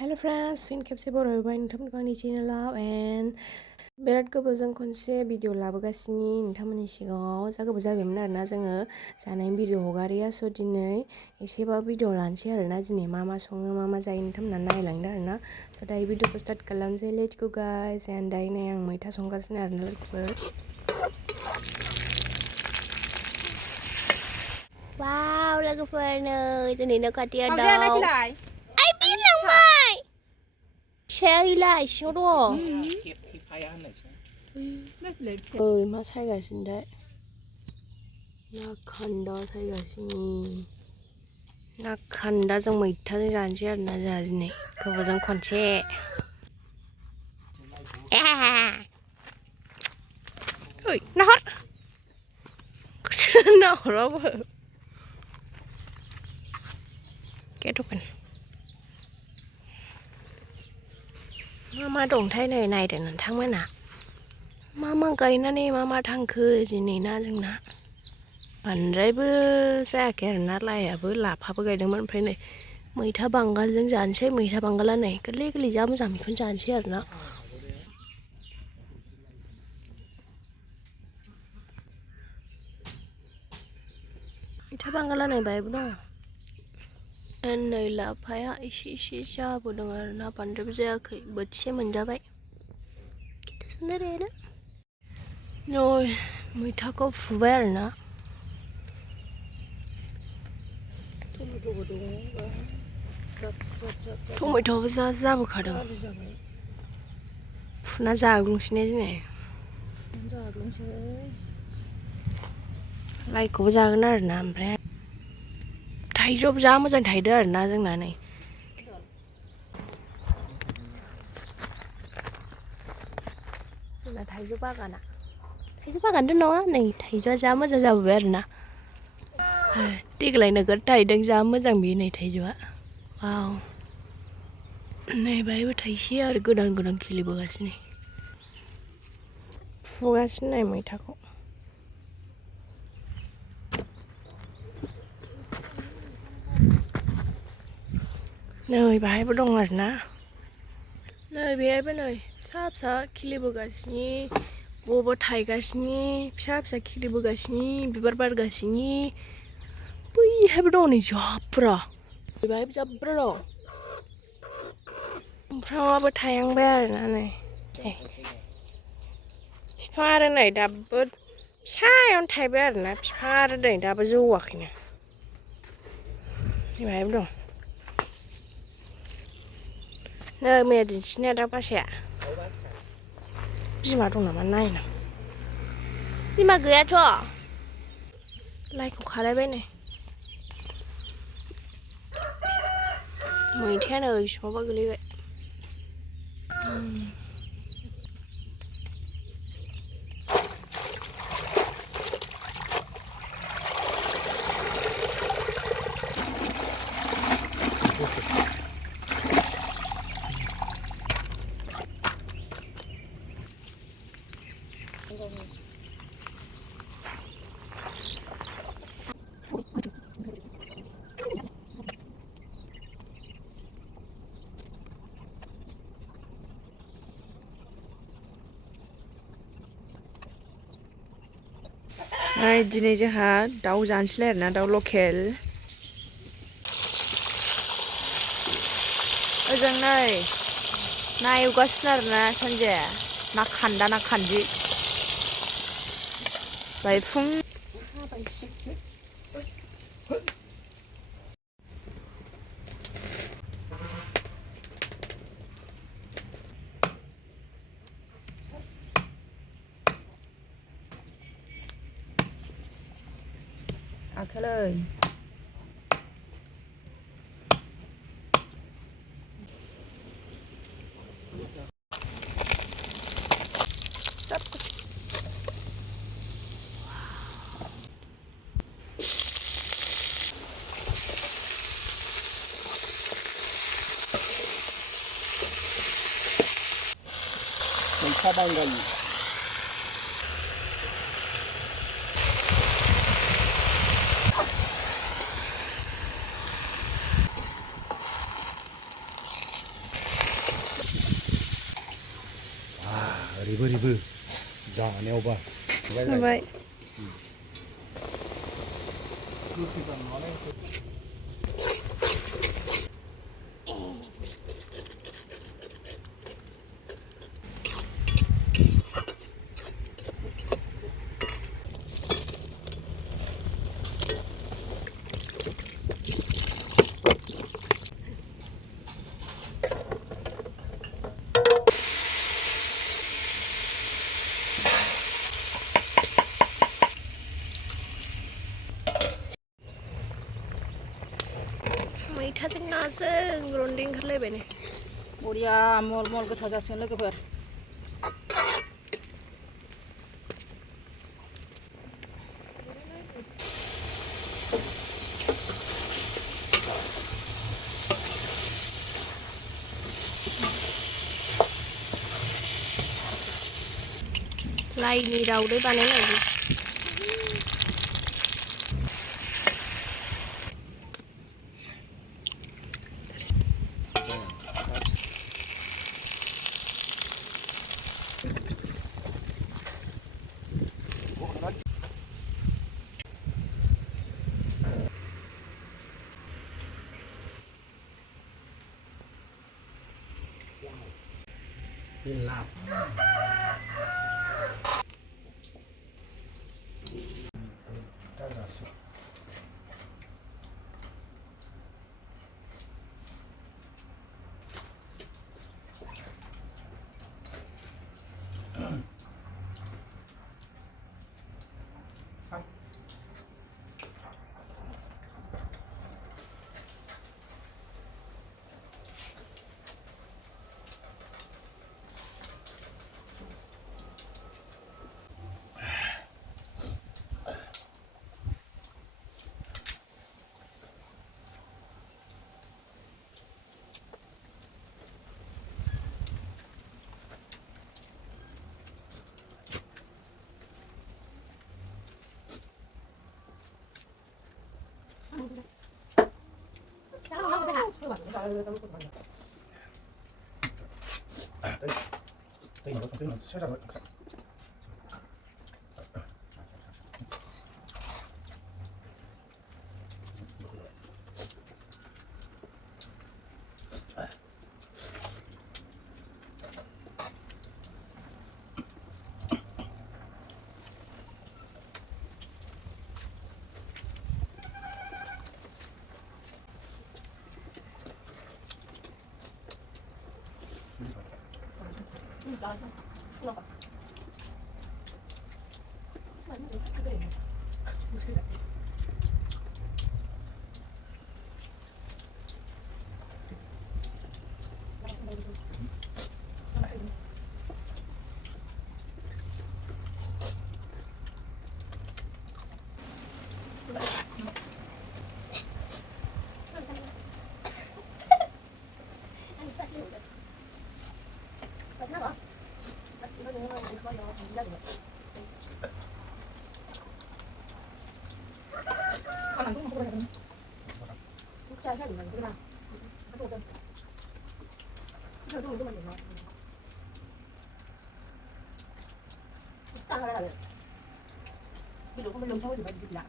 Hello friends, फिन खेबसे बरायबाय नोंथांमोनखौ आंनि चेनेलाव एन्ड बिराद गोबावजों खनसे भिडिअ लाबोगासिनो नोंथांमोननि सिगाङाव जा गोबाव जाबायमोन आरोना जोङो जानायनि भिडिअ हगारिया स' दिनै एसेबाबो भिडिअ लानोसै आरोना दिनै मा सङो मा जायो नोंथांमोना नायलांदो आरोना स' दायो भिडिअखौ स्टार्ट खालामसै लेट्स गो गाइस एन्ड दायो नै आं मैथा संगासिनो आरोना लोगोफोर वाव लोगोफोर नै जोंनि न' खाथियाव दं Sherryलाय सिङाव दङ ओइ मा सायगासिनोथाय ना खान्दा सायगासिनो ना खान्दाजों मैथाजों जानोसै आरोना जोंहा दिनै गोबावजों खनसे ओइ नाहर नाहराबो गेट अपेन मा दंथाय नै नायदो नोंथांमोना मा गायनानै मा थांखो दिनै ना जोंना बांद्रायबो जायाखै आरोना लाइआबो लाफाबो गायदोंमोन ओमफ्राय नै मैथा बांगालजों जानोसै मैथा बांगाला नै गोरलै जा मोजां बेखौनो जानोसै आरोना मैथा बांगाला नै बायबो दङ नै लाफाया एसे जाबोदों आरोना बांद्रायबो जायाखै बोथिसे मोनजाबाय नै मैथाखौ फुबाय आरोना टमेट'आबो जाबोखादों फुना जाग्लुंसैने दिनै लाइखौबो जागोन आरोना ओमफ्राय थाइजौआबो जा मोजां थायदो आरोना जोंना नै जोंना थाइजौ बागानथ' नङा नै थाइजौआ जा मोजां जाबोबाय आरोना देग्लाय नोगोद थायदों जा मोजां बेयो नै थाइजौआ वाव नै बाहायबो थाइसे आरो गोदान खिलिबोगासिनो फुगासिनो नै मैथाखौ नै बाहायबो दं आरोना नै बेहायबो नै फिसा खिलिबोगासिनो बबेबा थायगासिनो फिसा खिलिबोगासिनो बिबार बारगासिनो बैहायबो दं नै जा बुरजा बेहायबो जा बुरजा दं सुमफ्रामाबो थायहांबाय आरोना नै बिफाङा आरो नै दाबो फिसायावनो थायबाय आरोना बिफाङा आरो नै दाबो जौवाखैनो बेहायबो दं नै मैया दिन्थिनाया दा बासाया बिमा दं नामा नायनां बिमा गैयाथ' लाइखौ खालायबाय नै मैथाया नै बिफांबा गोलैबाय दिनै जोंहा दाउ जानोसैलाय आरोना दाउ लकेल ओजों नै ना एवगासिनो आरोना सानजे ना खान्दा ना खान्जि बाय फुं आखोलै मैथा बांगाल रिबो जानायावबा नुबाय मैथाजों नाजों रन्दै ओंखारलायबाय नै बरिया मल मल गोथाव जासिगोन लोगोफोर लाइनि दाउदै बानायनांगौ Lap. Đây nó sẽ ra rồi. ví dụ không bên lông sôi thì phải chụp lại